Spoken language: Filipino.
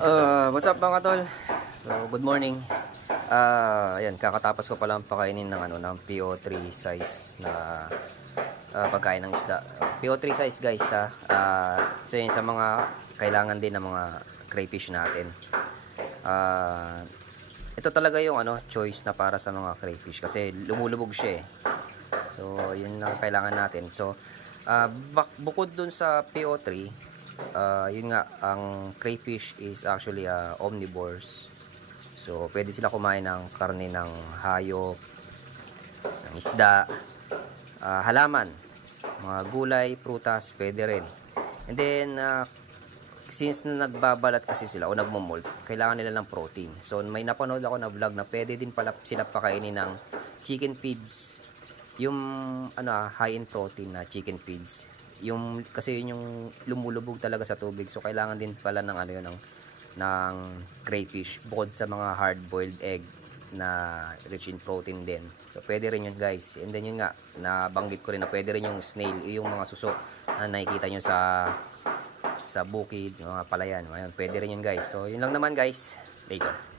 What's up mga tol? So, good morning. Ayan, kakatapos ko palang pakainin ng ng PO3 size na pagkain ng isda. PO3 size guys ha. So yun sa mga kailangan din ng mga crayfish natin. Ito talaga yung choice na para sa mga crayfish kasi lumulubog siya eh. So yun ang kailangan natin. So bukod dun sa PO3, yun nga, ang crayfish is actually omnivores. So pwede sila kumain ng karne ng hayop, ng isda, halaman, mga gulay, prutas, pwede rin. And then since na nagbabalat kasi sila o nagmomold, kailangan nila ng protein. So may napanood ako na vlog na pwede din pala sila pakainin ng chicken feeds, yung high in protein na chicken feeds. Yung kasi yun yung lumulubog talaga sa tubig, so kailangan din pala ng ng crayfish bukod sa mga hard boiled egg na rich in protein din. So pwede rin yun guys. And then yun nga, nabanggit ko rin na pwede rin yung snail, yung mga suso na nakikita nyo sa bukid, yung mga palayan. Ayun, pwede rin yun guys. So yun lang naman guys. Later.